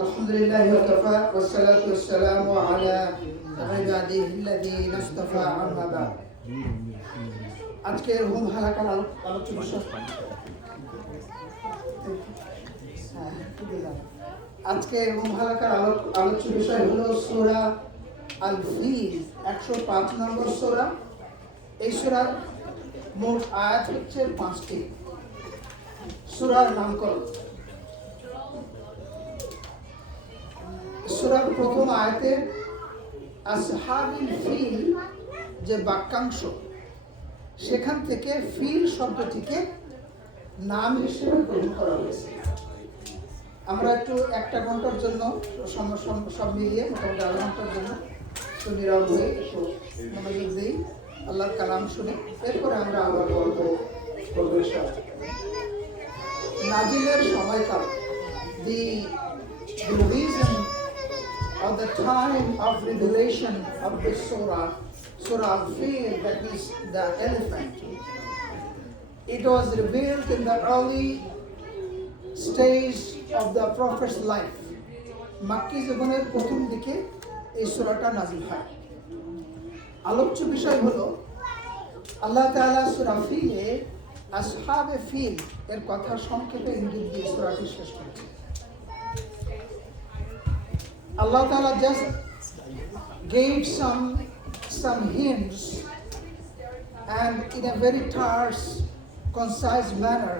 আলহামদুলিল্লাহি ওয়া কাফা ওয়াস সালাতু ওয়াস সালামু আলা ইবাদিহি আল্লাযীনা ইসতাফা আম্মা বা'দ। আজকের হোম হালাকার আলোচ্য বিষয় আলোচ্য বিষয় হলো সূরা আল ফিল, 105 নম্বর সূরা। এই সূরার মোট আয়াত হচ্ছে 5টি। সূরার নামকরণ। সূরার প্রথম আয়াতে আসহাবিল ফিল যে বাক্যাংশ, সেখান থেকে ফিল শব্দটিকে নাম হিসেবে গ্রহণ করা হয়েছে। আমরা একটু 1 ঘন্টার জন্য সব মিলিয়ে মোটামুটি 1.5 ঘন্টার জন্য নীরব হয়ে একটু মনোযোগ দিই, আল্লাহর কালাম শুনে, এরপরে আমরা আবার গল্প করবো। নাজিলের সময়কাল, the reason of the time of revelation of this surah Al-Fil, that is the elephant. It was revealed in the early stage of the Prophet's life. Makki জীবনের প্রথম দিকে এই সূরাটা নাযিল হয়। আলোচ্য বিষয় হলো আল্লাহ তাআলা সূরা ফিলে আসহাবে ফিল এর কথা সংক্ষেপে ইঙ্গিত দিয়ে সূরাটি শেষ করেছেন। Allah Ta'ala just gave some hints, and in a very terse, concise manner,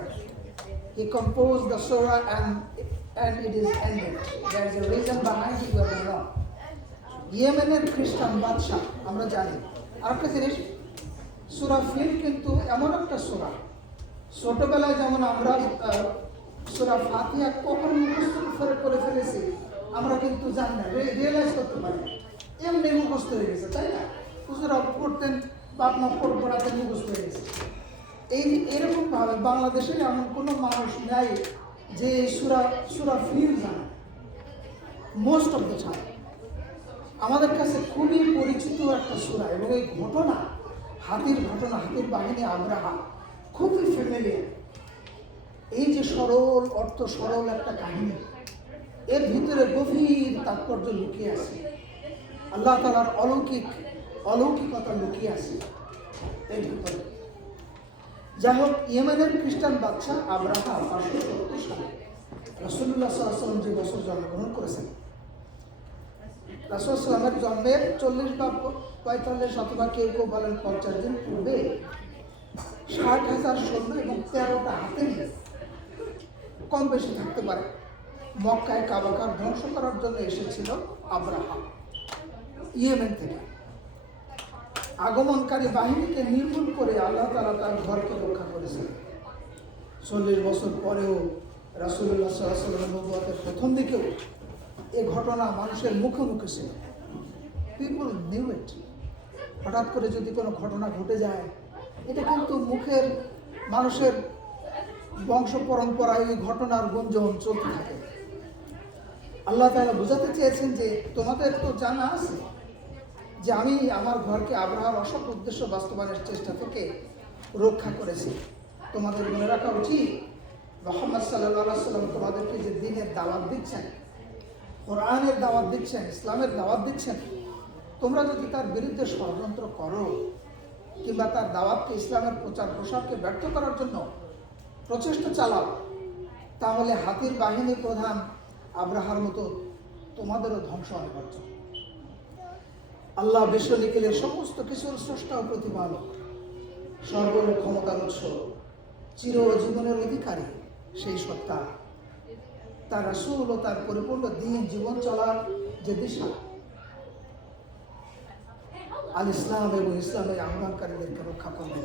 He composed the surah and it is ended. There is a reason behind it, you know. ইয়েমেনের খ্রিস্টান বাদশাহ আমরা জানি। আরেকটা জিনিস, সূরা ফিল কিন্তু এমন একটা সূরা, ছোটবেলায় যেমন আমরা সূরা ফাতিহা কখন মুখস্থ করে ফেলেছি আমরা কিন্তু জানি না, রিয়েলাইজ করতে পারি না, এমনি মুখস্থ হয়ে গেছে, তাই না? হুজুরা পড়তেন, বাপ মা পড়াতে মুখস্থ হয়ে গেছে। এরকমভাবে বাংলাদেশে এমন কোনো মানুষ নাই যে সূরা ফিল জানে। মোস্ট অফ দ্য টাইম আমাদের কাছে খুবই পরিচিত একটা সূরা, এবং এই ঘটনা, হাতির বাহিনী আব্রাহা, খুবই ফ্যামিলিয়ার। এই যে সরল অর্থ সরল একটা কাহিনী, এর ভিতরে গভীর তাৎপর্য লুকিয়ে আছে, আল্লাহ তাআলার অলৌকিকতা লুকিয়ে আছে এর ভিতরে। যাই হোক, ইয়েমেনের খ্রিস্টান বাদশা আব্রাহা 570 সালে রাসূলুল্লাহ সাল্লাল্লাহু আলাইহি ওয়াসাল্লাম যে বছর জন্মগ্রহণ করেছেন, রাসূল সাল্লাল্লাহু আলাইহি ওয়াসাল্লামের জন্মের 40 বা 45 অথবা কেউ বলেন 50 দিন পূর্বে 60,000 সৈন্য এবং 13টা হাতি নিয়ে, কম বেশি থাকতে পারে, মক্কায় কাবাঘর ধ্বংস করার জন্য এসেছিল আব্রাহা ইয়েমেন থেকে। আগমনকারী বাহিনীকে নির্মূল করে আল্লাহ তাআলা তার ঘরকে রক্ষা করেছেন। 40 বছর পরেও রাসূলুল্লাহ সাল্লাল্লাহু আলাইহি ওয়াসাল্লামের নবুয়তের প্রথম দিকেও এই ঘটনা মানুষের মুখে মুখে ছিল। People knew it. হঠাৎ করে যদি কোনো ঘটনা ঘটে যায়, এটা কিন্তু মুখের মানুষের বংশ পরম্পরায় এই ঘটনার গুঞ্জন চলতে থাকে। আল্লাহ তাআলা বোঝাতে চেয়েছেন যে তোমাদের তো জানা আছে যে আমি আমার ঘরকে আব্রাহার অসৎ উদ্দেশ্য বাস্তবায়নের চেষ্টা থেকে রক্ষা করেছি। তোমাদের মনে রাখা উচিত, মুহাম্মদ সাল্লাল্লাহু আলাইহি ওয়াসাল্লাম তোমাদেরকে যে দ্বীনের দাওয়াত দিচ্ছেন, কোরআনের দাওয়াত দিচ্ছেন, ইসলামের দাওয়াত দিচ্ছেন, তোমরা যদি তার বিরুদ্ধে ষড়যন্ত্র করো কিংবা তার দাওয়াতকে, ইসলামের প্রচার প্রসারকে ব্যর্থ করার জন্য প্রচেষ্টা চালাও, তাহলে হাতির বাহিনী প্রধান আব্রাহার মতো তোমাদেরও ধ্বংস অনিবার্য। আল্লাহ বিশ্বলিখিলের সমস্ত কিছুর স্রষ্টা ও প্রতিপালক, সর্ব ক্ষমতার উৎস, চিরজীবনের অধিকারী সেই সত্তা, তার রাসূল ও তার পরিপূর্ণ দ্বীন জীবন চলার যে দিশা, আল ইসলাম এবং ইসলামের আহ্বানকারীদেরকে রক্ষা করবেন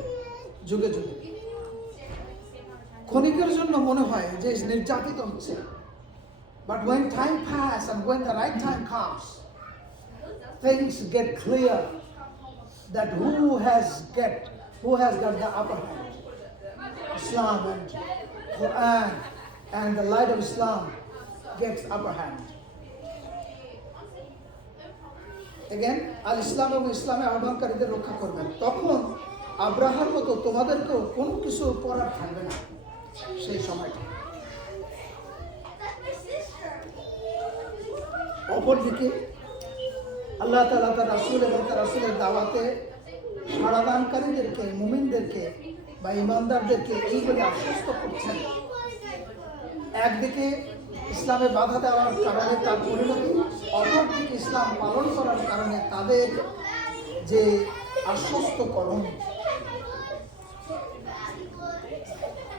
যুগে যুগে। ক্ষণিকের জন্য মনে হয় যে নির্যাতিত হচ্ছে, but when time passes and when the right time comes, things get clear that who has got the upper hand. Islam and Quran and the light of Islam gets upper hand. Again, আল ইসলাম এবং ইসলামের আহ্বানকারীদের রক্ষা করবেন। তখন আব্রাহার মতো তোমাদেরকেও কোনো কিছু করার থাকবে না সেই সময়টা। অপরদিকে আল্লাহ তাআলা তার রাসূল এবং তার রাসূলের দাওয়াতে সাড়াদানকারীদেরকে, মুমিনদেরকে বা ইমানদারদেরকে এই বলে আশ্বস্ত করছেন, একদিকে ইসলামে বাধা দেওয়ার কারণে তার পরিণতি, অপরদিকে ইসলাম পালন করার কারণে তাদের যে আশ্বস্তকরণ।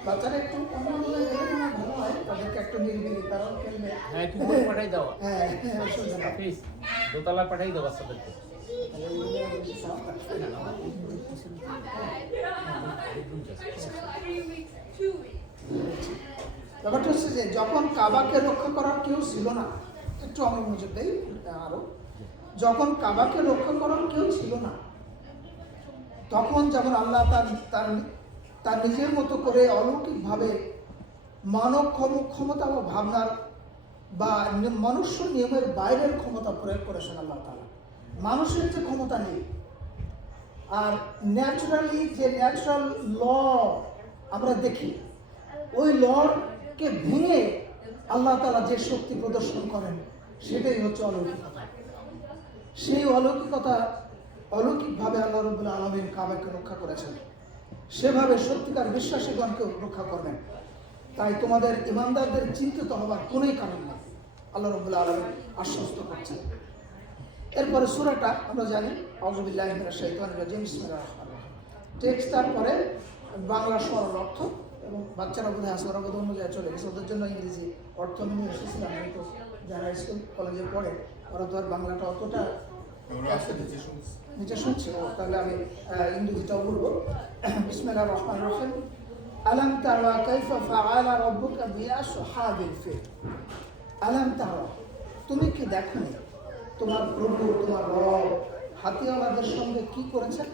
বাচ্চারা একটু অন্য ভালো হয়, তাদেরকে একটু নির্বিলি, কারণ খেলবে। হ্যাঁ, একটু বই পাঠাই দাও। হ্যাঁ, অসুবিধা নেই। প্লিজ দোতলা পাঠাই দাও বাচ্চাদেরকে। ব্যাপারটা হচ্ছে যে যখন কাবাকে রক্ষা করার কেউ ছিল না, একটু আমি মনোযোগ দেই আরো, যখন কাবাকে রক্ষা করার কেউ ছিল না, তখন যেমন আল্লাহ তার নিজের মতো করে অলৌকিকভাবে মানব ক্ষমতা ও ভাবনার বা মনুষ্য নিয়মের বাইরের ক্ষমতা প্রয়োগ করেছেন আল্লাহ তাআলা। মানুষের যে ক্ষমতা নেই, আর ন্যাচারালি যে ন্যাচারাল ল আমরা দেখি, ওই লকে ভেঙে আল্লাহ তাআলা যে শক্তি প্রদর্শন করেন, সেটাই হচ্ছে অলৌকিকতা। সেই অলৌকিকভাবে আল্লাহ রাব্বুল আলামিন কাবাকে রক্ষা করেছেন, সেভাবে সত্যিকার বিশ্বাসীগণকে রক্ষা করবেন। তাই তোমাদের ইমানদারদের চিন্তিত হবার কোনোই কারণ নেই, আল্লাহ রাব্বুল আলামিন আশ্বস্ত করছেন। এরপরে সূরাটা আমরা জানি, আউযু বিল্লাহি মিনাশ শাইতানির রাজিম, বিসমিল্লাহির রহমানির রহিম। টেক্সট, তারপরে বাংলা সরল অর্থ, এবং বাচ্চারা বোধহয় আছে, ওরা বোধহয় অনুযায়ী চলে গেছে, ওদের জন্য ইংরেজি অর্থ নিয়ে এসেছিলাম। তো যারা স্কুল কলেজে পড়ে ওরা তো আর বাংলাটা অতটা নিচে শুনছে, তাহলে আমি ইংরেজিটাও বলবো। বিসমিল্লাহির রহমানির রহিম। আলাম তারা কাইফা ফাআলা রাব্বুকা বিআসহাবিল ফিল। আলাম তারা, তুমি কি দেখোনি তোমার প্রভু, তোমার রব হাতিওয়ালাদের সঙ্গে কি করেছেন?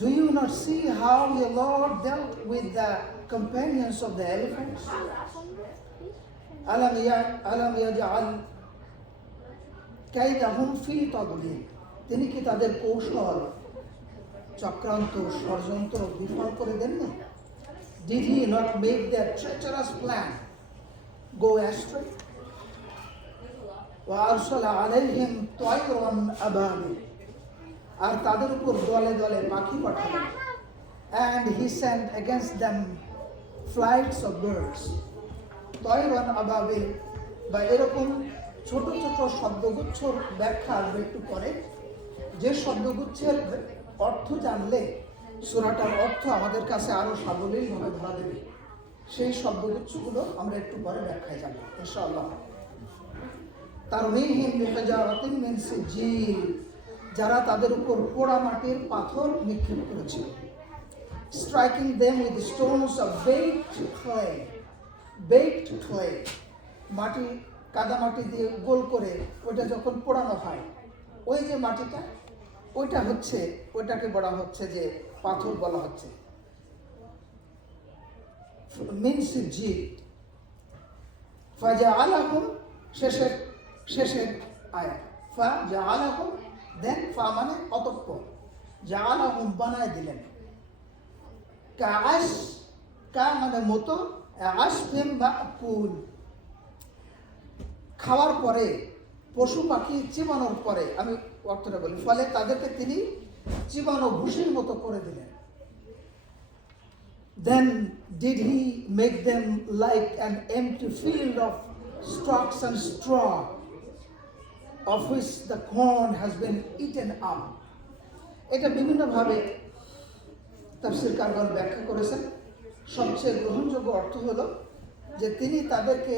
Do you not see how your Lord dealt with the companions of the elephants? আলাম ইয়াজআল কাইদাহুম ফি তাদলিল। তিনি কি তাদের কৌশল, চক্রান্ত, ষড়যন্ত্র বিফল করে দেননি? Did he not make their treacherous plan go astray? وأرسل عليهم طيرا أبابيل, আর তাদের উপর দলে দলে পাখি পাঠালেন। And he sent against them flights of birds. তয়রান আবাবিল, বা এরকম ছোট ছোট শব্দগুচ্ছর ব্যাখ্যা আসবে একটু পরে, যে শব্দগুচ্ছের অর্থ জানলে সূরাটার অর্থ আমাদের কাছে আরো সাবলীলভাবে ধরা দেবে। সেই শব্দগুচ্ছগুলো আমরা একটু পরে ব্যাখ্যায় জানব ইনশাআল্লাহ। তারমিহিম বিহিজারাতিন মিন সিজিল, যারা তাদের উপর পোড়া মাটির পাথর নিক্ষেপ করেছিল। Striking them with Stones of baked clay, মাটি, কাদা মাটি দিয়ে গোল করে ওইটা যখন পোড়ানো হয়, ওই যে মাটিটা, ওইটাকে বলা হচ্ছে যে পাথর বলা হচ্ছে মিন সিজিল। ফাজআলাহুম, শেষের আয়াত, ফাজআলাহুম, দেন ফা মানে অতঃপর, জাআলাহুম বানায় দিলেন, কা মানে মতো, আসফিম মাকুল, খাওয়ার পরে, পশু পাখি চিবানোর পরে, আমি অর্থটা বলি, ফলে তাদেরকে তিনি চিবানো ভুসির মতো করে দিলেন। Then did he make them like an empty field of stalks and straw, of which the corn has been eaten up? এটা বিভিন্নভাবে তাফসীরকারগণ ব্যাখ্যা করেছেন। সবচেয়ে গ্রহণযোগ্য অর্থ হলো যে তিনি তাদেরকে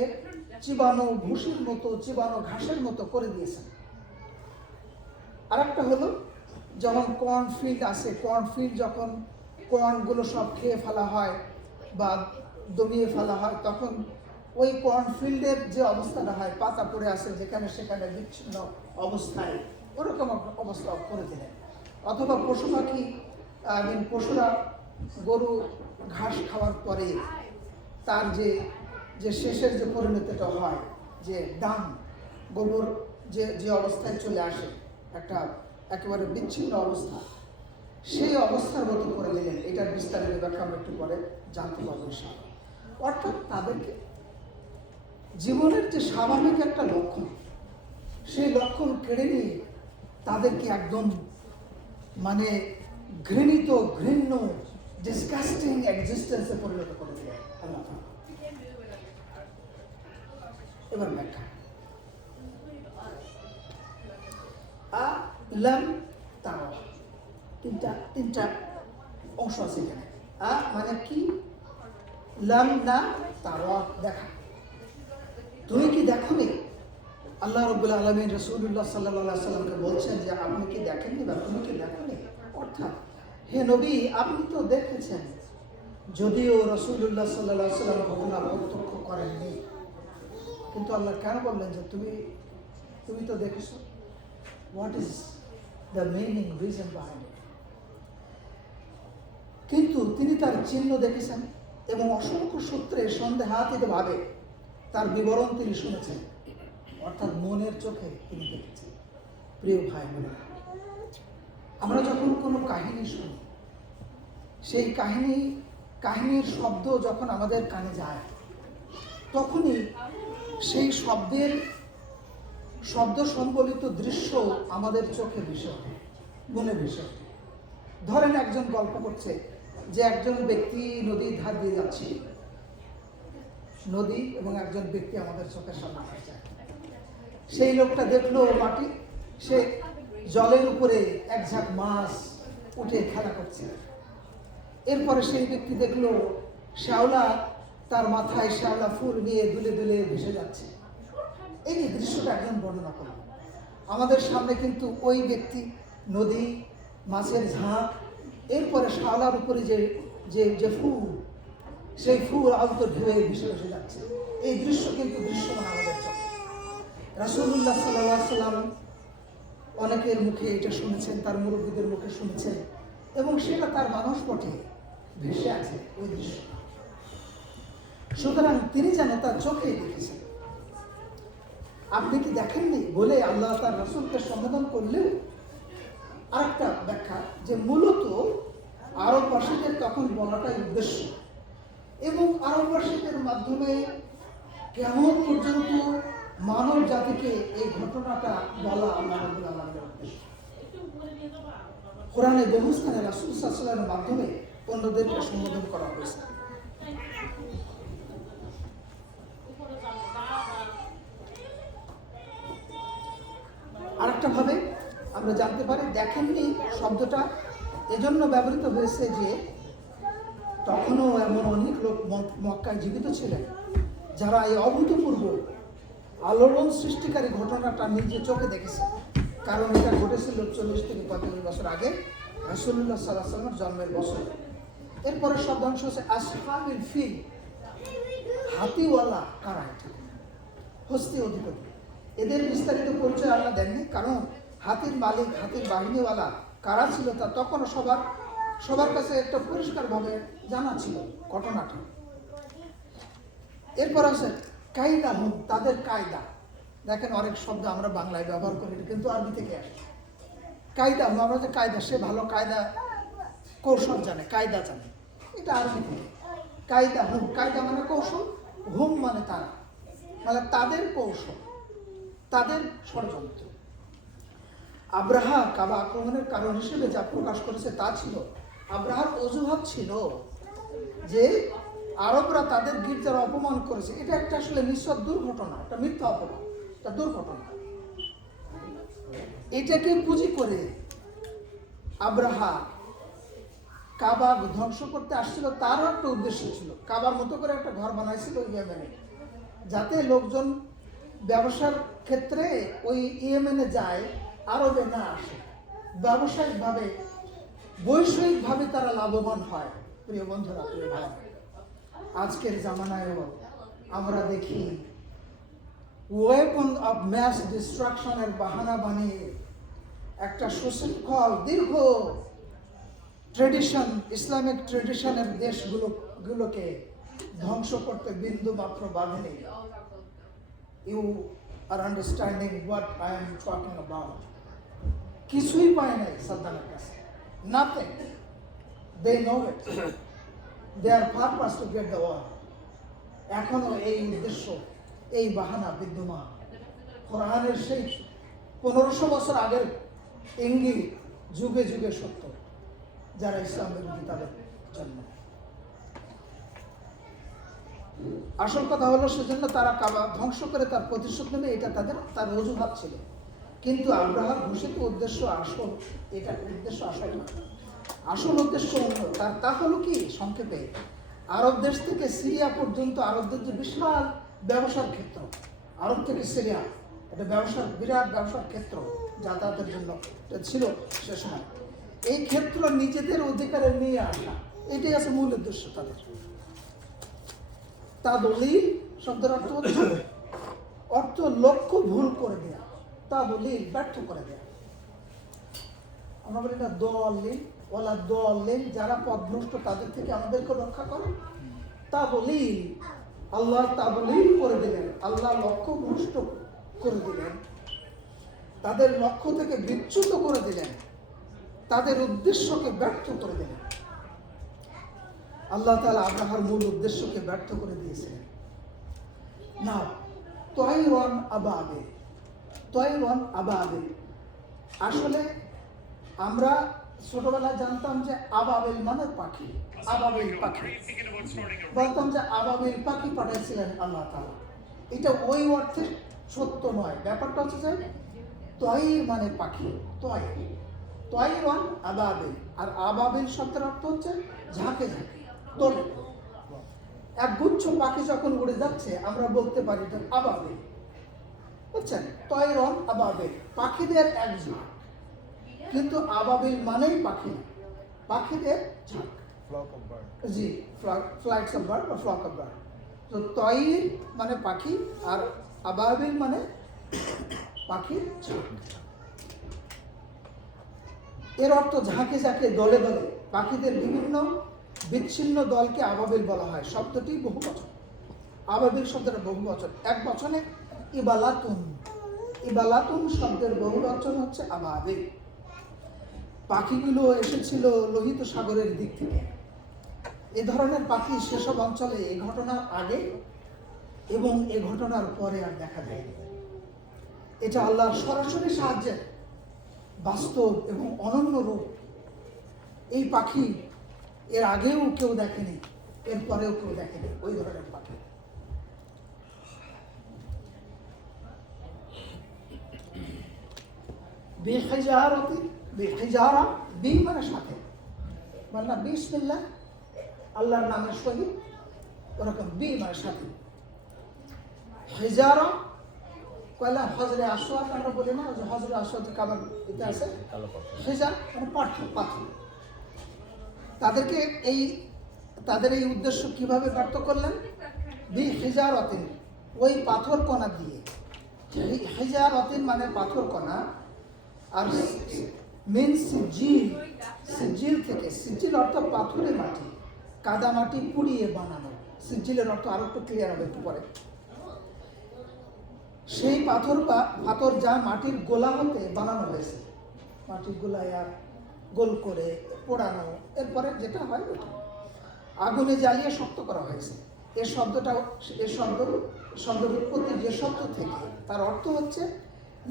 চিবানো ভুসির মতো, চিবানো ঘাসের মতো করে দিয়েছেন। আরেকটা হলো, যখন কর্নফিল্ড আছে, কর্নফিল্ড যখন কর্নগুলো সব খেয়ে ফেলা হয় বা দমিয়ে ফেলা হয়, তখন ওই কর্নফিল্ডের যে অবস্থাটা হয়, পাতা পড়ে আছে যেখানে সেখানে বিচ্ছিন্ন অবস্থায়, ওরকম অবস্থা করে দিলেন। অথবা পশু পাখি, পশুরা, গরু ঘাস খাওয়ার পরে তার যে শেষের যে পরিণতিটা হয়, যে ডাং, গোবর যে অবস্থায় চলে আসে, একটা একেবারে বিচ্ছিন্ন অবস্থা, সেই অবস্থার মতো করে দিলেন। এটার বিস্তারিত ব্যাখ্যা আমরা একটু পরে জানতে পারবো। অর্থাৎ তাদেরকে জীবনের যে স্বাভাবিক একটা লক্ষণ, সেই লক্ষণ কেড়ে নিয়ে তাদেরকে একদম মানে ঘৃণিত, ঘৃণ্য, ডিসকাস্টিং এক্সিস্টেন্সে পরিণত করে দিয়ে আল্লাহ তাআলা। এবার ব্যাখ্যা। লাম তারা, তিনটা অংশ আছে এখানে। মানে কি? লাম না তারা, দেখা। তুমি কি দেখোনি? আল্লাহ রাব্বুল আলামিন রাসূলুল্লাহ সাল্লাল্লাহু আলাইহি সাল্লামকে বলছেন যে আপনি কি দেখেননি বা তুমি কি দেখোনি? অর্থাৎ হে নবী, আপনি তো দেখেছেন, যদিও রাসূলুল্লাহ সাল্লাল্লাহু আলাইহি সাল্লাম ঘটনা প্রত্যক্ষ করেননি, কিন্তু আল্লাহ কেন বললেন যে তুমি তো দেখেছো? What is the meaning, reason behind it? কিন্তু তিনি তার চিহ্ন দেখেছেন এবং অসংখ্য সূত্রে সন্দেহাতীতভাবে তার বিবরণ তিনি শুনেছেন, অর্থাৎ মনের চোখে তিনি দেখেছেন। প্রিয় ভাই বোনেরা, আমরা যখন কোনো কাহিনী শুনি, সেই কাহিনীর শব্দ যখন আমাদের কানে যায়, তখনই সেই শব্দ সম্বলিত দৃশ্য আমাদের চোখে ভেসে ওঠে, মনে ভেসে ওঠে। ধরেন একজন গল্প করছে যে একজন ব্যক্তি নদীর ধার দিয়ে যাচ্ছে, নদী এবং একজন ব্যক্তি আমাদের চোখের সামনে আসছে। সেই লোকটা দেখলো সে জলের উপরে এক ঝাঁক মাছ উঠে খেলা করছে। এরপরে সেই ব্যক্তি দেখলো শ্যাওলা, তার মাথায় শ্যাওলা ফুল নিয়ে দুলে দুলে ভেসে যাচ্ছে। এই যে দৃশ্যটা একজন বর্ণনা করল, আমাদের সামনে কিন্তু ওই ব্যক্তি, নদী, মাছের ঝাঁক, এরপরে শ্যাওলার উপরে যে ফুল, সেই ফুল আলতো ঢেউয়ে ভেসে ভেসে যাচ্ছে। এই দৃশ্য কিন্তু দৃশ্যমান আমাদের চোখে। রাসূলুল্লাহ সাল্লাল্লাহু আলাইহি সাল্লাম অনেকের মুখে এটা শুনেছেন, তার মুরব্বীদের মুখে শুনেছেন, এবং সেটা তার মানসপটে ভেসে আছে ওই দৃশ্য। সুতরাং তিনি যেন তার চোখেই দেখেছেন। আপনি কি দেখেননি বলে আল্লাহ তার রাসূলকে সম্বোধন করলেও আরেকটা ব্যাখ্যা, যে মূলত আরববাসীদের তখন বলাটাই উদ্দেশ্য, এবং আরববাসীদের মাধ্যমে কিয়ামত পর্যন্ত মানব জাতিকে এই ঘটনাটা বলা আল্লাহ রাব্বুল আলামিনের উদ্দেশ্য। কোরআনে বহু স্থানে রাসূল সাল্লাল্লাহু আলাইহি ওয়াসাল্লামের মাধ্যমে অন্যদেরকে সম্বোধন করা হয়েছে। আরেকটা ভাবে আমরা জানতে পারি, দেখেননি শব্দটা এজন্য ব্যবহৃত হয়েছে যে তখনও এমন অনেক লোক মক্কায় জীবিত ছিলেন যারা এই অভূতপূর্ব আলোড়ন সৃষ্টিকারী ঘটনাটা নিজে চোখে দেখেছে। কারণ এটা ঘটেছিল 40 থেকে 45 বছর আগে, রাসূলুল্লাহ সাল্লাল্লাহু আলাইহি ওয়াসাল্লামের জন্মের বছর। এরপরে শব্দাংশ হচ্ছে আসহাবুল ফিল, হাতিওয়ালা কারা? এটা হস্তি অধিপতি। এদের বিস্তারিত পরিচয় আল্লাহ দেননি, কারণ হাতির মালিক, হাতির বাহিনীওয়ালা কারা ছিল তা তখনও সবার কাছে একটা পরিষ্কারভাবে জানা ছিল ঘটনাটা। এরপর আছে কায়দা হুম, তাদের কায়দা। দেখেন অনেক শব্দ আমরা বাংলায় ব্যবহার করি কিন্তু আরবি থেকে আসে। কায়দা হুম, আমরা যে কায়দা, সে ভালো কায়দা কৌশল জানে, কায়দা জানে, এটা আরবি থেকে। কায়দা হুম, কায়দা মানে কৌশল, হুম মানে তারা, মানে তাদের কৌশল, তাদের ষড়যন্ত্র। আব্রাহা কাবা আক্রমণের কারণ হিসেবে যা প্রকাশ করেছে তা ছিল, আব্রাহার অজুহাত ছিল যে আরবরা তাদের গির্জার অপমান করেছে। এটা একটা আসলে নিঃস্ব দুর্ঘটনা, একটা মিথ্যা অপমান, একটা দুর্ঘটনা। এটাকে পুঁজি করে আব্রাহা কাবা ধ্বংস করতে আসছিল, তারও একটা উদ্দেশ্য ছিল। কাবার মতো করে একটা ঘর বানাইছিল ইয়েমেনে, যাতে লোকজন ব্যবসার ক্ষেত্রে ওই ইয়েমেনে যায়, আরবে না আসে, ব্যবসায়িকভাবে বৈষয়িকভাবে তারা লাভবান হয়। প্রিয় বন্ধুরা, প্রিয় ভাই, আজকের জামানায়ও আমরা দেখি ওয়েপন অফ ম্যাস ডিস্ট্রাকশনের বাহানা বানিয়ে একটা সুশৃঙ্খল দীর্ঘ ট্রেডিশন, ইসলামিক ট্রেডিশনের দেশগুলোকে ধ্বংস করতে বিন্দু মাত্র বাধে নেই। You are understanding what I am talking about. কিছুই পায় নাই সাদ্দামের কাছে, nothing. They know it, their purpose to get the war. এখনো এই উদ্দেশ্য, এই বাহানা বিদ্যমান। কোরআনের সেই 1500 বছর আগের ইঙ্গিত যুগে যুগে সত্য, যারা ইসলাম বিরোধী তাদের জন্য। আসল কথা হলো সেজন্য তারা কাবা ধ্বংস করে তার প্রতিশোধ নেবে, এটা তার অজুহাত ছিল। কিন্তু আব্রাহার ঘোষিত উদ্দেশ্য আসল, এটা উদ্দেশ্য আসল না, আসল উদ্দেশ্য অন্য। তা হলো কি, সংক্ষেপে আরব দেশ থেকে সিরিয়া পর্যন্ত আরবদের যে বিশাল ব্যবসার ক্ষেত্র, আরব থেকে সিরিয়া এটা বিরাট ব্যবসার ক্ষেত্র, যাতায়াতের জন্য এটা ছিল সে সময়। এই ক্ষেত্র নিজেদের অধিকারে নিয়ে আসা, এটাই আছে মূল উদ্দেশ্য তাদের। তা দলিল শব্দের অর্থ লক্ষ্য ভুল করে দেয়া, তা দলিল ব্যর্থ করে দেয়া। আমরা বলি না দলিল ওলা দলিল, যারা পথভ্রষ্ট তাদের থেকে আমাদেরকে রক্ষা করে। তা দলিল, আল্লাহ তা দলিল করে দিলেন, আল্লাহ লক্ষ্য ভ্রষ্ট করে দিলেন, তাদের লক্ষ্য থেকে বিচ্যুত করে দিলেন, তাদের উদ্দেশ্যকে ব্যর্থ করে দিলেন। আল্লাহ তাআলা আব্রাহার মূল উদ্দেশ্যকে ব্যর্থ করে দিয়েছিলেন। না, তয়রন আবাবে, আসলে আমরা ছোটবেলায় জানতাম যে আবাবিল মানে পাখি, আবাবিল পাখি বলতাম যে আবাবিল পাখি পাঠিয়েছিলেন আল্লাহ তাআলা। এটা ওই অর্থে সত্য নয়। ব্যাপারটা হচ্ছে যে তয়র মানে পাখি, তয়রন আবাবিল, আর আবাবিল শব্দের অর্থ হচ্ছে ঝাঁকে ঝাঁকে দলে। একগুচ্ছ পাখি যখন উড়ে যাচ্ছে আমরা বলতে পারি এটা আবাবিল, বুঝছেন? তয়রন আবাবিল, পাখিদের এক ঝাঁক, কিন্তু আবাবিল মানেই পাখি, পাখিদের ঝাঁক। জি, ফ্লাইটস অফ বার্ড বা ফ্লক অফ বার্ড। তো তয়র মানে পাখি আর আবাবিল মানে পাখির ঝাঁক। এর অর্থ ঝাঁকে ঝাঁকে দলে দলে, পাখিদের বিভিন্ন বিচ্ছিন্ন দলকে আবাবিল বলা হয়। শব্দটি বহুবচন, আবাবিল শব্দটা বহুবচন। এক বচনে ইবালাতুন শব্দের বহুবচন হচ্ছে আবাবিল। পাখিগুলো এসেছিল লোহিত সাগরের দিক থেকে। এ ধরনের পাখি সেসব অঞ্চলে এ ঘটনার আগে এবং এ ঘটনার পরে আর দেখা যায়নি। এটা আল্লাহর সরাসরি সাহায্যের বাস্তব এবং অনন্য রূপ। এই পাখি এর আগেও কেউ দেখেনি, এর পরেও কেউ দেখেনি ওই ধরনের পাখি। বেহিজারা, বি মানে সাথে, মানে না বিসমিল্লাহ আল্লাহর নামের সহিত, ওরকম বি মানে সাথে। হিজারা কয়লা হজরে আসওয়াদ, আমরা বলি না যে হজরে আসওয়াদ কাবার দিতে আছে, হিজার মানে পাথর। তাদের এই উদ্দেশ্য কিভাবে ব্যর্থ করলেন? বি হিজারতিন, ওই পাথর কণা দিয়ে। হিজারতিন মানে পাথর কণা, আর মিন সিজিল থেকে, সিজিল অর্থ পাথরের মাটি, কাদা মাটি পুড়িয়ে বানানো। সিজিলের অর্থ আরো একটু ক্লিয়ার হবে একটু পরে। সেই পাথর যা মাটির গোলা হতে বানানো হয়েছে, মাটির গোলায় আর গোল করে পোড়ানো, এরপরে যেটা হয় ওটা আগুনে জ্বালিয়ে শক্ত করা হয়েছে। এই শব্দের উৎপত্তি যে শব্দ থেকে, তার অর্থ হচ্ছে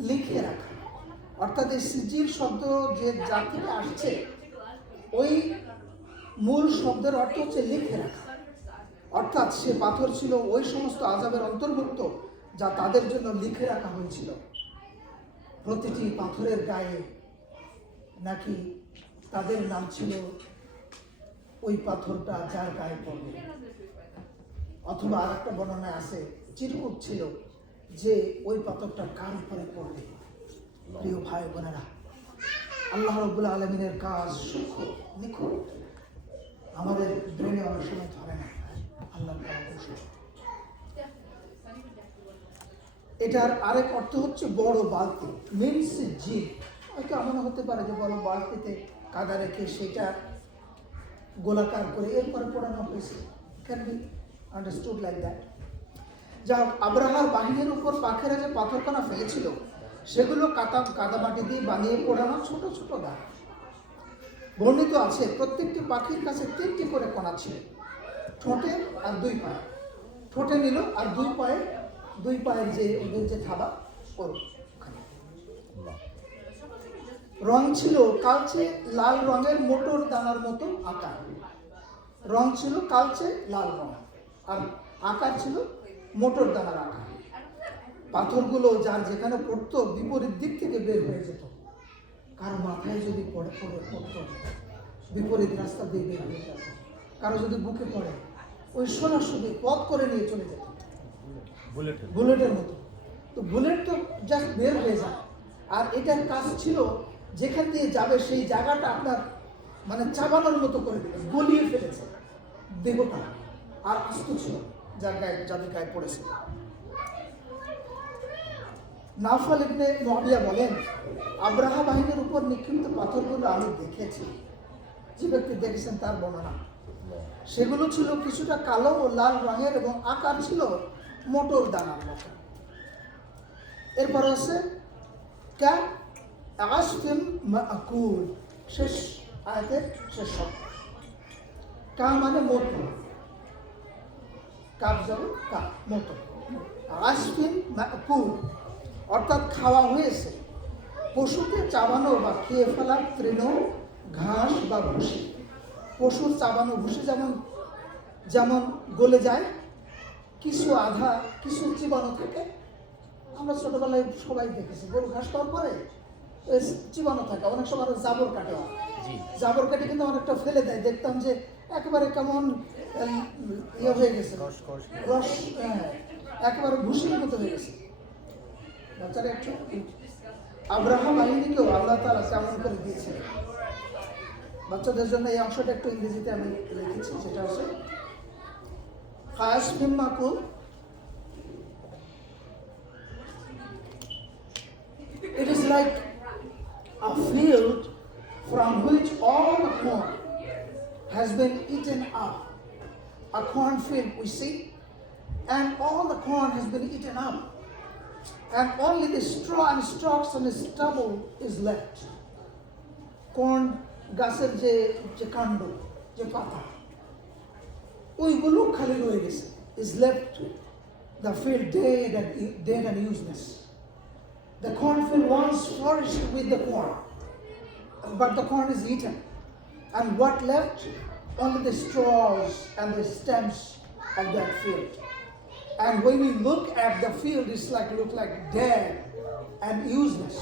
লিখে রাখা। অর্থাৎ এই সিজিল শব্দ যে যার থেকে আসছে, ওই মূল শব্দের অর্থ হচ্ছে লিখে রাখা। অর্থাৎ সে পাথর ছিল ওই সমস্ত আযাবের অন্তর্ভুক্ত যা তাদের জন্য লিখে রাখা হয়েছিল। প্রতিটি পাথরের গায়ে নাকি তাদের নাম ছিল, ওই পাথরটা যার গায়ে পড়বে। অথবা আর একটা বর্ণনায় আছে চিরকুট ছিল যে ওই পাথরটা কার উপরে পড়বে। প্রিয় ভাই বোনেরা, আল্লাহ রাব্বুল আলামিনের কাজ সূক্ষ্ম নিখুঁত, আমাদের ব্রেনে অনেক সময় ধরে না। আল্লাহর কৌশল। এটার আরেক অর্থ হচ্ছে বড় বালতি, মিনস জি। হয়তো এমন হতে পারে যে বড় বালতিতে কাদা রেখে সেটা গোলাকার করে এরপরে পোড়ানো হয়েছে, can be understood like that. যা আব্রাহার বাহিনীর উপর পাখিরা যে পাথরকণা ফেলেছিল, সেগুলো কাদা মাটি দিয়ে বানিয়ে পোড়ানো ছোট ছোট দাগ। বর্ণিত আছে প্রত্যেকটি পাখির কাছে 3টি করে কণা ছিল, ঠোঁটে আর 2 পায়ে। ঠোঁটে নিল আর দুই পায়ের যে ওদের যে থাবা ওর ওখানে। রং ছিল কালচে লাল রঙের মোটর দানার মতো আকার। রং ছিল কালচে লাল রং, আর আকার ছিল মোটর দানার আকার। পাথরগুলো যার যেখানে পড়তো বিপরীত দিক থেকে বের হয়ে যেত। কারো মাথায় যদি পড়তো বিপরীত রাস্তা দিয়ে বের হয়ে যেত, কারো যদি বুকে পড়ে ওই সোনার পথ করে নিয়ে চলে যেত বুলেটের মতো। তো বুলেট তো জাস্ট বের হয়ে যায়, আর এটার কাজ ছিল যেখান দিয়ে যাবে সেই জায়গাটা আপনার মানে চাবানোর মতো করে দিবে, গলিয়ে ফেলেছে দেহটা, আর আস্ত ছিল যাদের গায়ে পড়েছে। নাওফাল ইবনে মুআবিয়া বলেন, আব্রাহা বাহিনীর উপর নিক্ষিপ্ত পাথরগুলো আমি দেখেছি। যে ব্যক্তি দেখেছেন তার বর্ণনা। সেগুলো ছিল কিছুটা কালো ও লাল রঙের এবং আকার ছিল মোটর দানার মতো। এরপর আছে কাআসফিন মাকুল, শেষ আয়াতের শেষ শব্দ। কা মানে মোটর, কাপ যাবে কা মোটর। আসফিন মাকুল অর্থাৎ খাওয়া হয়েছে, পশুকে চাবানো বা খেয়ে ফেলা তৃণ ঘাস বা ভুসি। পশুর চাবানো ভুসি যেমন যেমন গলে যায়, কিছু আধা কিছু চিবানো থাকে। আমরা ছোটবেলায় সবাই দেখেছি গরু ঘাস খাওয়ার পরে চিবানো থাকে, অনেক সময় জাবর কাটে। জাবর কাটে কিন্তু অনেকটা ফেলে দেয়, দেখতাম যে একেবারে কেমন ইয়ে হয়ে গেছে, রস একেবারে ভুসির মতো হয়ে গেছে। বাচ্চারা একটু আব্রাহা বাহিনীকেও আল্লাহ তাআলা কেমন করে দিয়েছে। বাচ্চাদের জন্য এই অংশটা একটু ইংরেজিতে আমি লিখেছি, সেটা হচ্ছে কাআসফিন মাকুল। It is like a field from which all the corn has been eaten up. A cornfield we see, and all the corn has been eaten up, and only the straw and stalks and the stubble is left. Corn গাছের যে কাণ্ড, যে পাতা, ওইগুলো খালি রয়ে গেছে। is left the field dead and useless. The cornfield once flourished with the corn, but the corn is eaten, and what left? Only the straws and the stems of that field. And when we look at the field, it's look like dead and useless.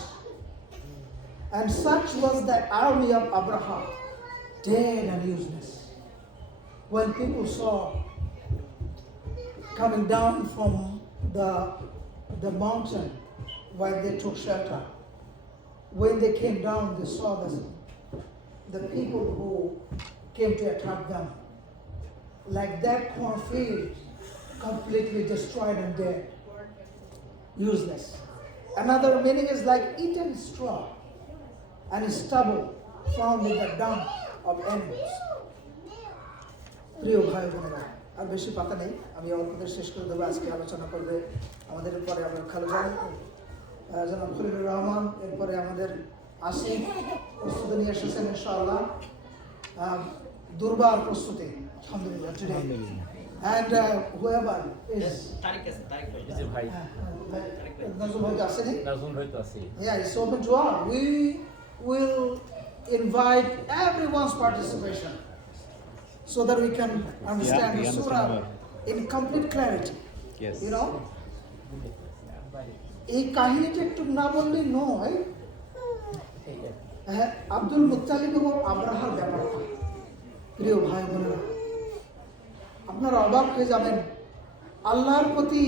And such was the army of Abraham, dead and useless. When people saw coming down from the mountain while they took shelter, when they came down, they saw the people who came to attack them, like that cornfield, completely destroyed and dead, useless. Another meaning is like eaten straw and stubble found in the dung of animals. প্রিয় ভাই বোনেরা, আর বেশি পাতা নেই, আমি অল্পদের শেষ করে দেবো। আজকে আলোচনা করবে আমাদের পরে আমার খালুজান জনাব খলিলুর রহমান, এরপরে আমাদের আসিফ প্রস্তুতি নিয়ে এসেছেন ইনশাআল্লাহ, দুর্বার প্রস্তুতি আলহামদুলিল্লাহ today. And whoever is ভাই Nazul bhai আসেনি? নাজমুল ভাই তো আছে। Yeah, it's open to all. We will invite everyone's participation so that we can understand the surah in complete clarity. Yes. You know? এই কাহিনীটা একটু না বললে নয়। হ্যাঁ, আব্দুল মুত্তালিব এবং আব্রাহার ব্যাপারটা প্রিয় ভাই বোনেরা, আপনারা অবাক হয়ে যাবেন। আল্লাহর প্রতি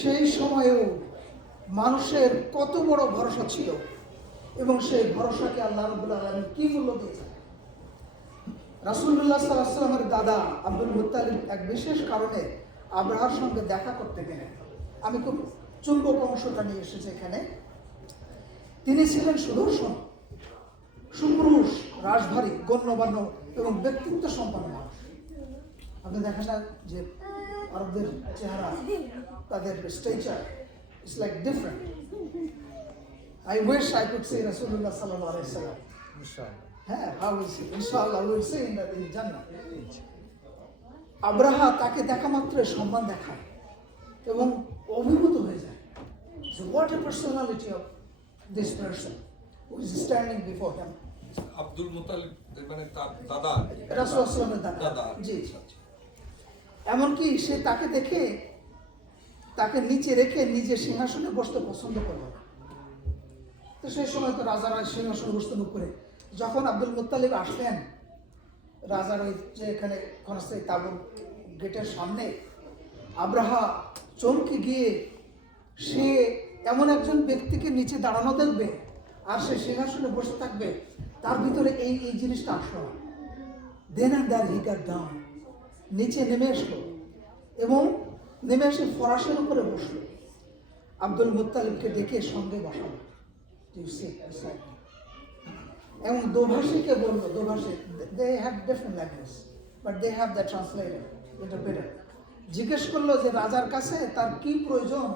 সেই সময়েও মানুষের কত বড় ভরসা ছিল, এবং সেই ভরসাকে আল্লাহ রাব্বুল আলামিন কি মূল্য দিয়েছেন। রাসূলুল্লাহ সাল্লাল্লাহু আলাইহি ওয়াসাল্লামের দাদা আব্দুল মুত্তালিব এক বিশেষ কারণে আব্রাহার সঙ্গে দেখা করতে গেলেন। আমি খুব চুম্বক অংশটা নিয়ে এসেছি এখানে। তিনি ছিলেন সুদর্শন, সুপুরুষ, রাশভারী, গণ্যমান্য এবং ব্যক্তিত্ব সম্পন্ন মানুষ। আপনি দেখেন না যে আরবদের চেহারা, তাদের structure it's like different. I wish I could see Rasulullah sallallahu alaihi wasallam. ইনশাআল্লাহ। হ্যাঁ, how is he? Inshallah, we will see in Jannah. Abraha তাকে দেখা মাত্রই সম্মান দেখায় এবং অভিভূত হয়ে যায়। So what a personality of this person. who is standing before him. Abdul Muttalib মানে তার দাদা রাসূলুল্লাহ সাল্লাল্লাহু আলাইহি ওয়াসাল্লামের দাদা। জি। এমনকি সে তাকে দেখে তাকে নিচে রেখে নিজে সিংহাসনে বসতে পছন্দ করল না। তো সেই সময় তো রাজারা সিংহাসনে বসতেন উপরে। যখন আব্দুল মুত্তালিব আসলেন রাজার ওই যে এখানে ক্ষণস্থায়ী তাঁবুর গেটের সামনে, আব্রাহা চমকে গিয়ে সে এমন একজন ব্যক্তিকে নিচে দাঁড়ানো দেখবে আর সে সিংহাসনে বসে থাকবে, তার ভিতরে এই জিনিসটা আসলো না। Then and there he got down, নিচে নেমে আসলো এবং নেমে এসে ফরাসের উপরে বসলো। আব্দুল মুত্তালিবকে ডেকে সঙ্গে বসালো, এবং দোভাষীকে বললো, দোভাষী they have different language but they have the translator interpreter, জিজ্ঞেস করলো যে রাজার কাছে তার কি প্রয়োজন,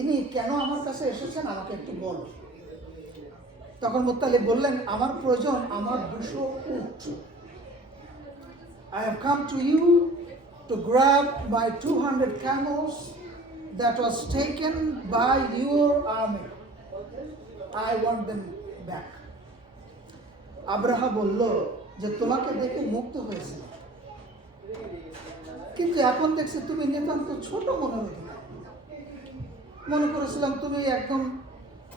ইনি কেন আমার কাছে এসেছেন আমাকে একটু বল। তখন মুত্তালিব বললেন, আমার প্রয়োজন আমার 200 উট। I have come to you to grab my 200 camels that was taken by your army. I want them back. Abraha বলল যে তোমাকে দেখে মুক্ত হয়েছে, কিন্তু এখন দেখছি তুমি নিতান্ত ছোট মনে করেছিলাম তুমি একদম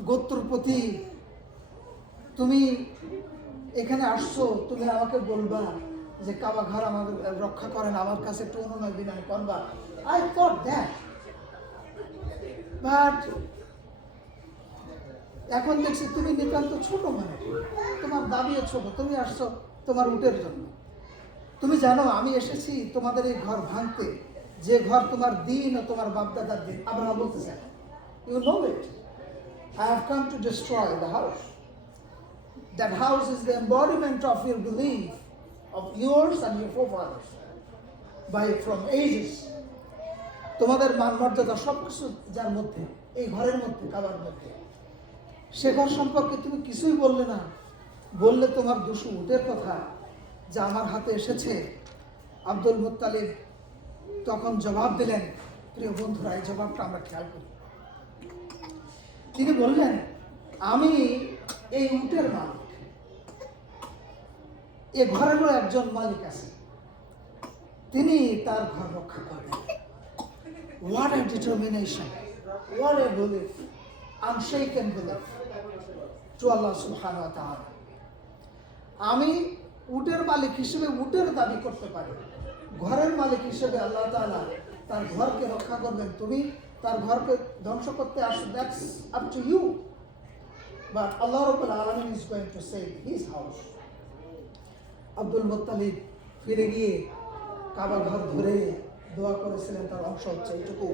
গোত্রপতি, তুমি এখানে আসছো, তুমি আমাকে বলবা যে কাবা ঘর আমাকে রক্ষা করেন, আমার কাছে একটু অনুনয় বিনয় করবা। I thought that, but এখন দেখছি তুমি নিতান্ত ছোট মানুষ, তোমার দাবিও ছোট, তুমি আসছো তোমার উটের জন্য। তুমি জানো আমি এসেছি তোমাদের এই ঘর ভাঙতে, যে ঘর তোমার দিন ও তোমার বাপদাদার দিন। আব্রাহা বলতেছে, you know it, I have come to destroy the house. That house is the embodiment of your belief, of yours and your forefathers, from ages. তোমাদের মান মর্যাদা সবকিছু যার মধ্যে, এই ঘরের মধ্যে, কাবার মধ্যে, সে ঘর সম্পর্কে তুমি কিছুই বললে না। বললে তোমার 200 উটের কথা যা আমার হাতে এসেছে। আব্দুল মুত্তালিব তখন জবাব দিলেন, প্রিয় বন্ধুরা এই জবাবটা আমরা খেয়াল করি। তিনি বললেন, আমি এই উটের মালিক, এ ঘরেরও একজন মালিক আছে, তিনি তার ঘর রক্ষা করবেন। What a determination, what a belief, unshaken belief to Allah subhanahu wa ta'ala. আমি উটের মালিক হিসেবে উটের দাবি করতে পারি, ঘরের মালিক হিসেবে আল্লাহ তাআলা তার ঘরকে রক্ষা করবেন। তুমি তার ঘরকে ধ্বংস করতে আসো, that's up to you, but Allah Rabbul Alamin is going to save his house. Abdul Muttalib ফিরে গিয়ে কাবা ঘর ধরে দোয়া করেছিলেন। তার অংশ হচ্ছে এইটুকু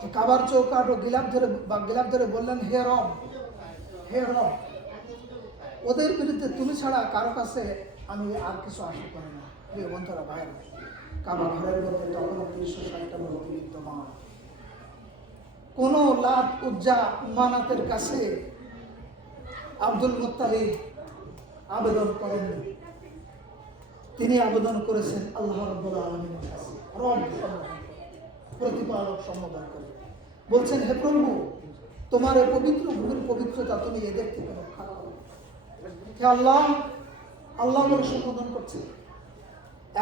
যে কাবার চৌকাঠ ও গিলাফ ধরে বললেন, হে রব, ওদের বিরুদ্ধে তুমি ছাড়া কারো কাছে আমি আর কিছু আশা করি না। প্রিয় বন্ধুরা ভাই, কাবা ঘরের মধ্যে তখন 360টা মূর্তি বিদ্যমান। কোন লাত উজ্জা মানাতের কাছে আব্দুল মুত্তালিব আবেদন করেননি, তিনি আবেদন করেছেন আল্লাহ রাব্বুল আলামিনের কাছে, রব প্রতিপালক সম্বোধন করে বলছেন, হে প্রভু, তোমার এই পবিত্র ভূমির পবিত্রতা তুমি এদের থেকে রক্ষা করো। হে আল্লাহ বলে সম্বোধন করছে।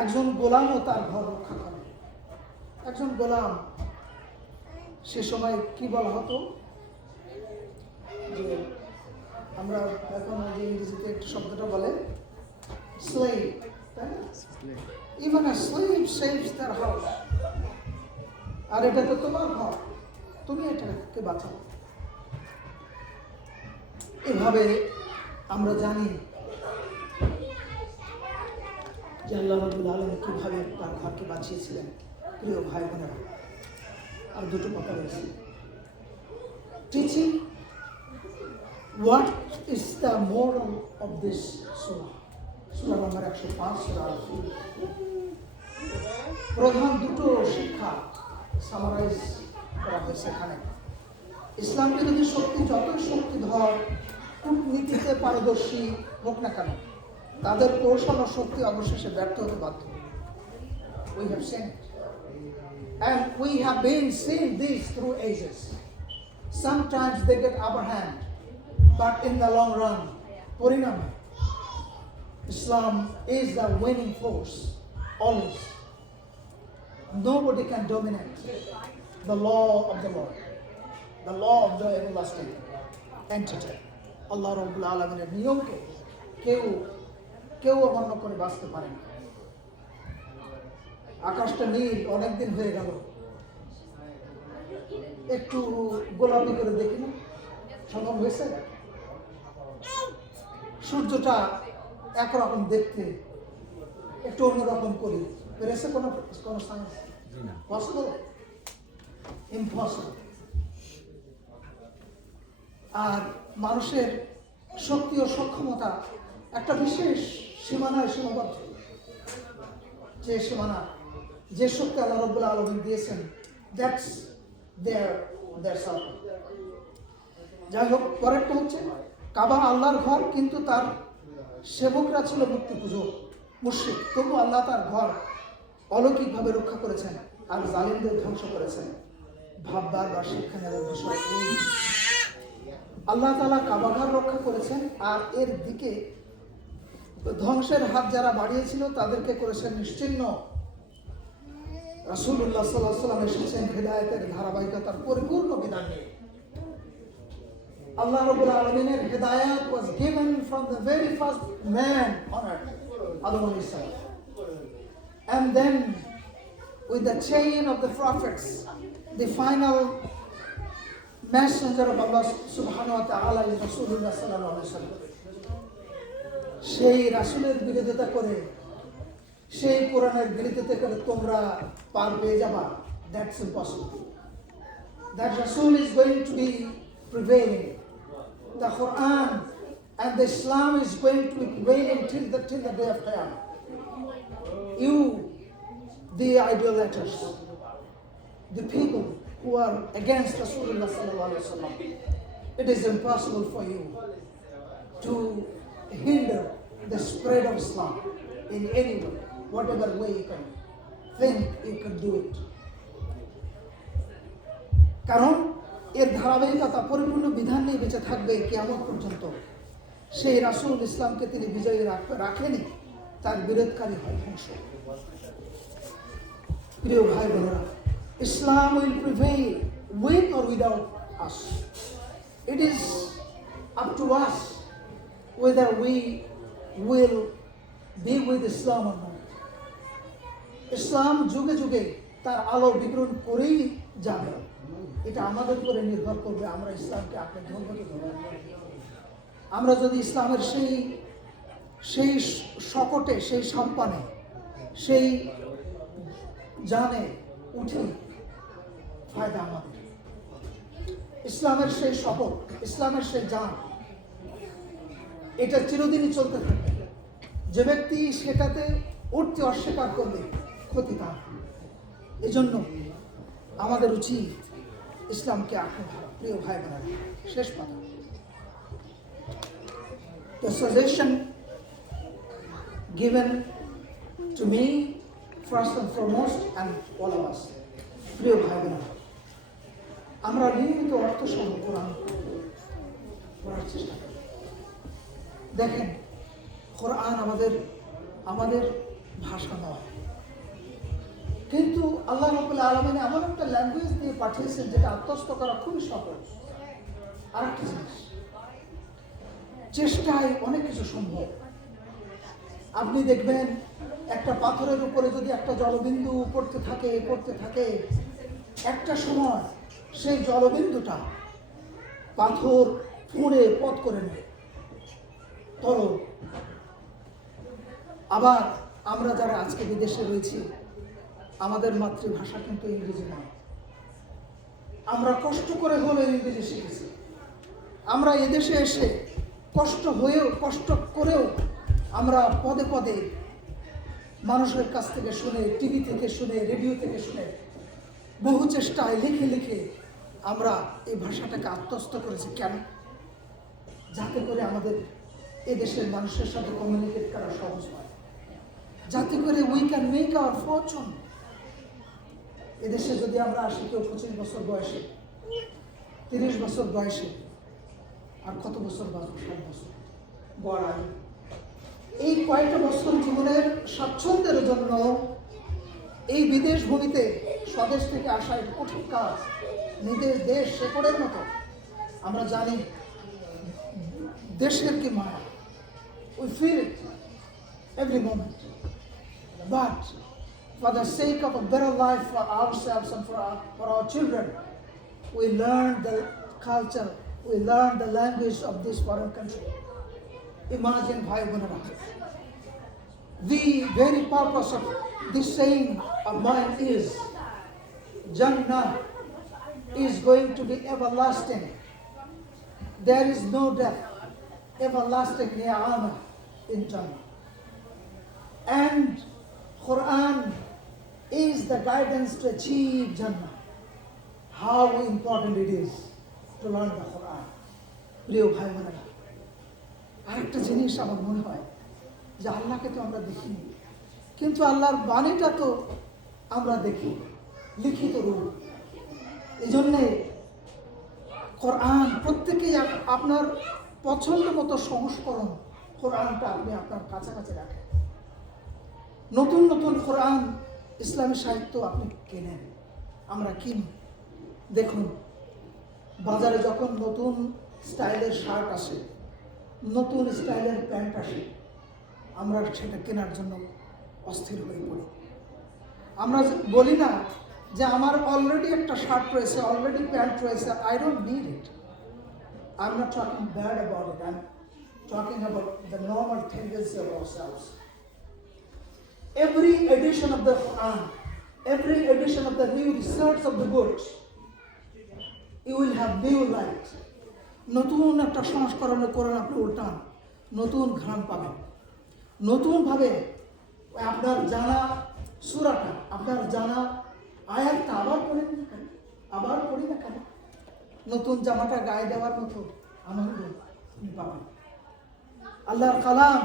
একজন গোলামও তার ঘর রক্ষা করে। একজন গোলাম, সে সময় কি বলা হতো, যে আমরা এখন যে ইংরেজিতে একটু শব্দটা বলে স্লেভ, তাই না? Even a slave saves their house. আর এটা তো তোমার ঘর, তুমি এটাকে বাঁচাও। এভাবে আমরা জানি যে আল্লাহ রাব্বুল আলামিন কিভাবে তার ঘরকে বাঁচিয়েছিলেন। প্রিয় ভাই বোনেরা, আর দুটো কথা রয়েছে। Teaching, what is the moral of this সূরা? সূরা নম্বর 105, সূরা আল-ফিল। প্রধান দুটো শিক্ষা সামারাইজ করা হয়েছে এখানে। ইসলাম বিরোধী শক্তি যতই শক্তিধর কূটনীতিতে পারদর্শী হোক না কেন, তাদের কৌশল ও শক্তি অবশেষে ব্যর্থ হতে বাধ্য। We have seen it. And we have been seeing this through ages. Sometimes they get upper hand, But in the long run, পরিণামে Islam is the winning force always. Nobody can dominate the law of the Lord, the law of the everlasting entity. Allah Rabbul Alamin'ের নিয়মকে কেউ অমান্য করে বাঁচতে পারে না। আকাশটা নীল অনেকদিন হয়ে গেল, একটু গোলাপি করে দেখি না, সম্ভব হয়েছে? সূর্যটা একরকম দেখতে, একটু অন্যরকম করি, পেরেছে কোনো সায়েন্স? পসিবল? ইম্পসিবল। আর মানুষের শক্তি ও সক্ষমতা একটা বিশেষ সীমানায় সীমাবদ্ধ। যে সীমানা, যে শক্তি আল্লাহ রাব্বুল আলামিন দিয়েছেন, দ্যাটস দেয়ার সার্কেল। যাই হোক, পরেরটা হচ্ছে কাবা আল্লাহর ঘর, কিন্তু তার সেবকরা ছিল মূর্তি পূজক, মুশরিক। তবু আল্লাহ তার ঘর অলৌকিকভাবে রক্ষা করেছেন আর জালিমদের ধ্বংস করেছেন। ভাববার বা শিক্ষা নেওয়ার বিষয় এই, আল্লাহ তাআলা কাবা ঘর রক্ষা করেছেন আর এর দিকে ধ্বংসের হাত যারা বাড়িয়েছিল তাদেরকে করেছেন নিশ্চিহ্ন। রাসূলুল্লাহ সাল্লাল্লাহু আলাইহি ওয়াসাল্লাম এসেছেন হেদায়েতের ধারাবাহিকতার পরিপূর্ণ বিধান নিয়ে। Allah Rabbul Alamin'ের Hedayet was given from the very first man on earth, Adam alayhi salam. And then with the chain of the prophets, the final messenger of Allah subhanahu wa ta'ala is Rasulullah sallallahu alaihi wasallam. সেই রাসূলের বিরোধিতা করে, সেই কোরআনের বিরোধিতা করে তোমরা পার পেয়ে যাবা, that's impossible. That Rasul is going to be prevailing. The Quran and the Islam is going to be prevailing till the day of Qiyamah. You, the idolaters, the people who are against Rasulullah sallallahu alaihi wasallam, it is impossible for you to hinder the spread of Islam in any way, whatever way you can think you can do it. কারণ এর ধারাবাহিকতা পরিপূর্ণ বিধান নিয়ে বেঁচে থাকবে কিয়ামত পর্যন্ত। সেই রাসূল ইসলামকে তিনি বিজয়ী রাখেনি, তার বিরোধকারী হয় ধ্বংস। প্রিয় ভাই বোনেরা, ইসলাম will prevail with or without us. It is up to us whether we will be with Islam or not. ইসলাম যুগে যুগে তার আলো বিকিরণ করেই যাবে। এটা আমাদের উপরে নির্ভর করবে, আমরা ইসলামকে আপনি ধরব কি ধরব। আমরা যদি ইসলামের সেই শকটে, সেই সম্পানে, সেই জানে উঠি, ফায়দা আমাদের। ইসলামের সেই শপথ, ইসলামের সেই জান, এটা চিরদিনই চলতে থাকবে। যে ব্যক্তি সেটাতে উঠতে অস্বীকার করবে, ক্ষতি তার। এজন্য আমাদের উচিত ইসলামকে আঁকড়ে ধরা। প্রিয় ভাই বোনেরা, শেষ কথা, the suggestion given to me first and foremost and all of us, প্রিয় ভাই বোনেরা, আমরা নিয়মিত অর্থ সহ কোরআন পড়ার চেষ্টা করি। দেখেন, কোরআন আমাদের ভাষা নয়, কিন্তু আল্লাহ রাব্বুল আলামিন এমন একটা ল্যাঙ্গুয়েজ দিয়ে পাঠিয়েছেন যেটা আত্মস্থ করা খুবই সহজ। আর একটা জিনিস, চেষ্টায় অনেক কিছু সম্ভব। আপনি দেখবেন একটা পাথরের উপরে যদি একটা জলবিন্দু পড়তে থাকে, একটা সময় সেই জলবিন্দুটা পাথর ফুঁড়ে পথ করে নেয়, তরল। আবার আমরা যারা আজকে বিদেশে রয়েছি, আমাদের মাতৃভাষা কিন্তু ইংরেজি নয়। আমরা কষ্ট করে হলেও ইংরেজি শিখেছি। আমরা এদেশে এসে কষ্ট করেও আমরা পদে পদে মানুষের কাছ থেকে শুনে, টিভি থেকে শুনে, রেডিও থেকে শুনে, বহু চেষ্টায় লিখে আমরা এই ভাষাটাকে আত্মস্থ করেছি। কেন? যাতে করে আমাদের এদেশের মানুষের সাথে কমিউনিকেট করা সহজ হয়, যাতে করে we can make our Fortune. এদেশে যদি আমরা আসি, কেউ 25 বছর বয়সে, 30 বছর বয়সে, আর কত বছর বাঁচবো? 7 বছর গড় আয়ু। এই কয়েকটা বছর জীবনের স্বাচ্ছন্দ্যের জন্য এই বিদেশ ভূমিতে স্বদেশ থেকে আসা এক কঠিন কাজ, নিজের দেশ শেকড়ের মতো। আমরা জানি দেশের কি মায়া, we feel it every moment, but for the sake of a better life for ourselves and for our children, we learn the culture, we learn the language of this foreign country. Imagine bhai bonera, the very purpose of this saying of mine is Jannah is going to be everlasting. There is no death, everlasting ni'amah in Jannah. And Quran is the guidance to achieve Jannah. How important it is to learn the Quran. প্রিয় ভাই বোনেরা, আরেকটা জিনিস আমার মনে হয় যে আল্লাহকে তো আমরা দেখিনি, কিন্তু আল্লাহর বাণীটা তো আমরা দেখি, লিখিত রূপ। এই জন্যে কোরআন প্রত্যেকেই আপনার পছন্দ মতো সংস্করণ কোরআনটা আপনি আপনার কাছাকাছি রাখেন। নতুন নতুন কোরআন ইসলামী সাহিত্য আপনি কেনেন, আমরা কিনি। দেখুন, বাজারে যখন নতুন স্টাইলের শার্ট আসে, নতুন স্টাইলের প্যান্ট আসে, আমরা সেটা কেনার জন্য অস্থির হয়ে পড়ি। আমরা বলি না যে আমার অলরেডি একটা শার্ট রয়েছে, অলরেডি প্যান্ট রয়েছে, I don't need it. I am not talking bad about it, I am talking about the normal tendency of ourselves. Every edition of the Quran, every edition of the new research of the books, you will have new light. নতুন একটা সংস্করণে কোরআন আপনি উল্টান, নতুন ঘ্রাণ পাবেন। নতুনভাবে আপনার জানা সূরাটা, আপনার জানা আয়াতটা আবার পড়ি না কেন? নতুন জামাটা গায়ে দেওয়ার মতো আনন্দ আপনি পাবেন। আল্লাহর কালাম,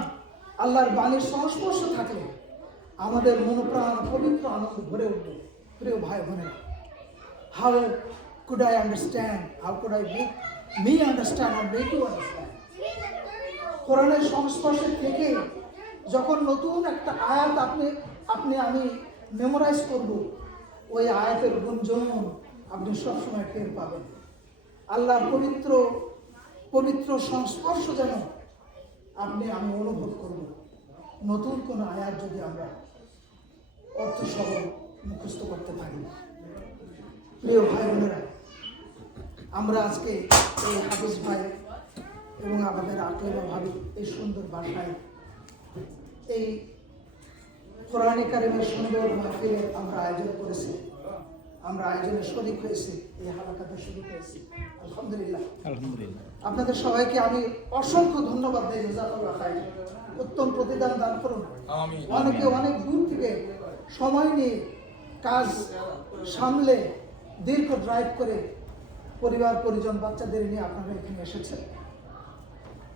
আল্লাহর বাণীর সংস্পর্শ থাকলে আমাদের মনোপ্রাণ পবিত্র আনন্দ ভরে উঠবে। প্রিয় ভাই বোনেরা, how could I understand, how could I make me understand or make you understand? কোরআনের সংস্পর্শে থেকে যখন নতুন একটা আয়াত আমি মেমোরাইজ করব, ওই আয়াতের গুঞ্জন আপনি সবসময় টের পাবেন। আল্লাহর পবিত্র সংস্পর্শ যেন আমি অনুভব করব। নতুন কোন আয়াত যদি আমরা অর্থ সহ মুখস্থ করতে পারি। প্রিয় ভাই বোনেরা, আমরা আজকে এই হাফিজ ভাই এবং আমাদের আকলিমা ভাবি এই সুন্দর বাসায় এই কোরআনে কারিমের সুন্দর মাহফিলে আমরা আয়োজন করেছি, আমরা আয়োজনে শরীক হয়েছি, এই হালাকাতে শরীক হয়েছি। আলহামদুলিল্লাহ। আপনাদের সবাইকে আমি অসংখ্য ধন্যবাদ দিই। জাযাকাল্লাহ খাইর, উত্তম প্রতিদান দান করুন। অনেকে অনেক দূর থেকে সময় নিয়ে কাজ সামলে দীর্ঘ ড্রাইভ করে পরিবার পরিজন বাচ্চাদের নিয়ে আপনারা এখানে এসেছেন।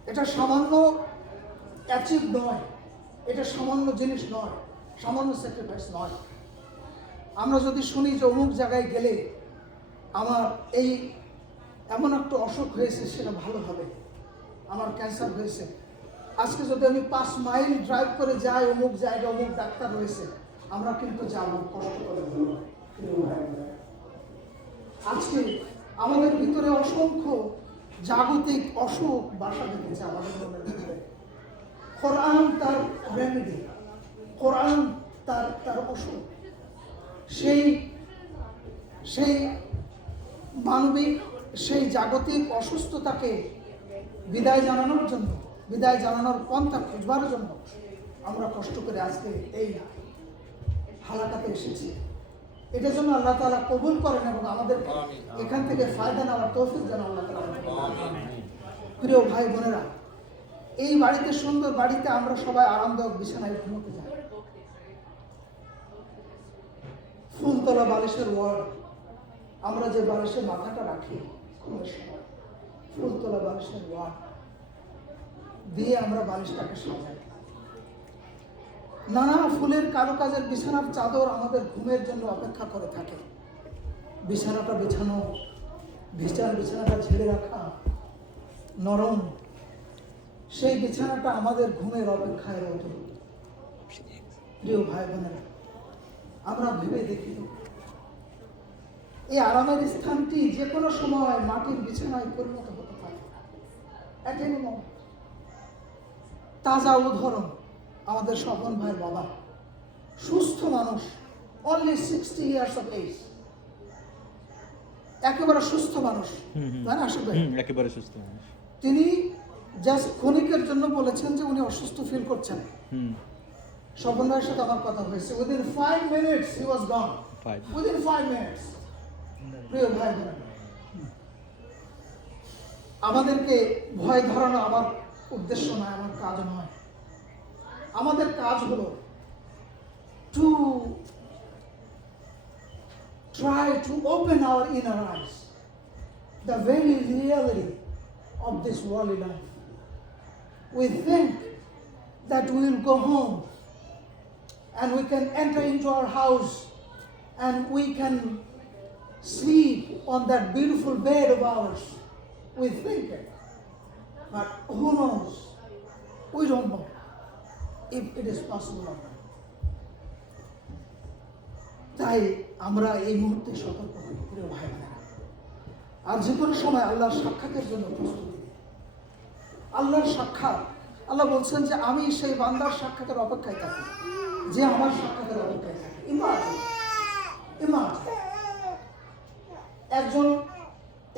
এটা সামান্য অ্যাচিভ নয়, এটা সামান্য জিনিস নয়, সামান্য স্যাক্রিফাইস নয়। আমরা যদি শুনি যে অমুক জায়গায় গেলে আমার এই এমন একটা অসুখ হয়েছে, সেটা ভালো হবে, আমার ক্যান্সার হয়েছে, আজকে যদি আমি 5 মাইল ড্রাইভ করে যাই অমুক জায়গায় অমুক ডাক্তার রয়েছে, আমরা কিন্তু যাবো, কষ্ট করে। আজকে আমাদের ভিতরে অসংখ্য জাগতিক অসুখ বাসা বেঁধেছে আমাদের মনের ভিতরে। কোরআন তার রেমেডি, কোরআন তার ওষুধ। সেই মানবিক, সেই জাগতিক অসুস্থতাকে বিদায় জানানোর পন্থা খুঁজবার জন্য আমরা কষ্ট করে আজকে এই হালাকাতে এসেছি। এটার জন্য আল্লাহ তাআলা কবুল করেন এবং আমাদের এখান থেকে ফায়দা নেওয়ার তৌফিক যেন আল্লাহ তাআলা আমাদের দান করেন। প্রিয় ভাই বোনেরা, এই বাড়িতে, সুন্দর বাড়িতে আমরা সবাই আরামদায়ক বিছানায় ঘুমোতে যাই। ফুলতলা বালিশের ওয়ার্ড, আমরা যে বালিশে মাথাটা রাখি ঘুমের সময়, ফুলতলা বালিশের ওয়ার্ড দিয়ে আমরা বালিশটাকে সাজাই। নানা ফুলের কারুকাজের বিছানার চাদর আমাদের ঘুমের জন্য অপেক্ষা করে থাকে। বিছানাটা বিছানো, বিছানাটা ঝেড়ে রাখা, নরম, সেই বিছানাটা আমাদের ঘুমের অপেক্ষায় রত। প্রিয় ভাই বোনেরা, আমরা ভেবে দেখি এই আরামের স্থানটি যে কোনো সময় মাটির বিছানায় পরিণত হতে পারে। At any moment. তাজা উদাহরণ আমাদের স্বপন ভাইয়ের বাবা, সুস্থ মানুষ, only 60 years of age, একেবারে সুস্থ মানুষ, তাই না আশিক ভাই? একেবারে সুস্থ মানুষ। তিনি জাস্ট ক্ষণিকের জন্য বলেছেন যে উনি অসুস্থ ফিল করছেন। স্বপন ভাইয়ের সাথে আমার কথা হয়েছে, within 5 minutes he was gone. Within 5 minutes. প্রিয় ভাই বোনেরা, আমাদেরকে ভয় ধরানো আমার উদ্দেশ্য নয়, আমার কাজ নয়। আমাদের কাজ হলো to try to open our inner eyes, the very reality of this worldly life. We think that we will go home and we can enter into our house and we can sleep on that beautiful bed of ours. We think it, but who knows? We don't know if it is possible or not. তাই আমরা এই মুহূর্তে সতর্ক হই প্রিয় ভাই বোনেরা। আর যে কোনো সময় আল্লাহর সাক্ষাতের জন্য প্রস্তুতি। আল্লাহর সাক্ষাৎ, আল্লাহ বলছেন যে আমি সেই বান্দার সাক্ষাতের অপেক্ষায় থাকি যে আমার সাক্ষাতের অপেক্ষায় থাকে। ইমাজিন একজন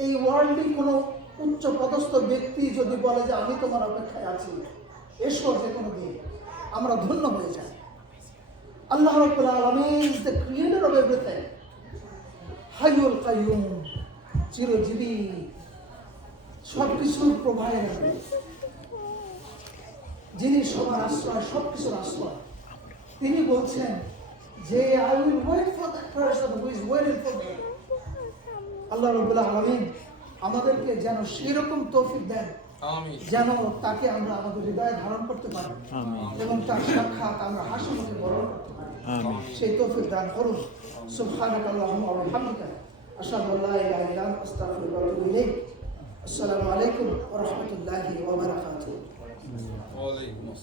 এই ওয়ার্ল্ডে কোনো উচ্চ পদস্থ ব্যক্তি যদি বলে যে আমি তোমার অপেক্ষায় আছি, এসো যে কোনো দিন, আমরা ধন্য হয়ে যাই। আল্লাহ রাব্বুল আলামিন is the creator of everything, হাইয়ুল কাইয়ুম, চিরজীবী, সবকিছুর প্রোভাইডার, যিনি সবার আশ্রয়, সবকিছুর আশ্রয়। তিনি বলছেন যে I will wait for that person who is waiting for me. আল্লাহ রাব্বুল আলামিন আমাদেরকে যেন সেরকম তৌফিক দেন যেন তাকে আমরা আমাদের হৃদয়ে ধারণ করতে পারি এবং তার সাক্ষাৎ আমরা হাসি মুখে বরণ করতে পারি। সেই তৌফিক দান করুন। সুবহানাকা আল্লাহুম্মা ওয়া বিহামদিকা, আশহাদু আল্লা ইলাহা ইল্লা আনতা, আস্তাগফিরুকা ওয়া আতুবু ইলাইক। আসসালামু আলাইকুম ওয়া রাহমাতুল্লাহি ওয়া বারাকাতুহু। ওয়ালাইকুম আসসালাম।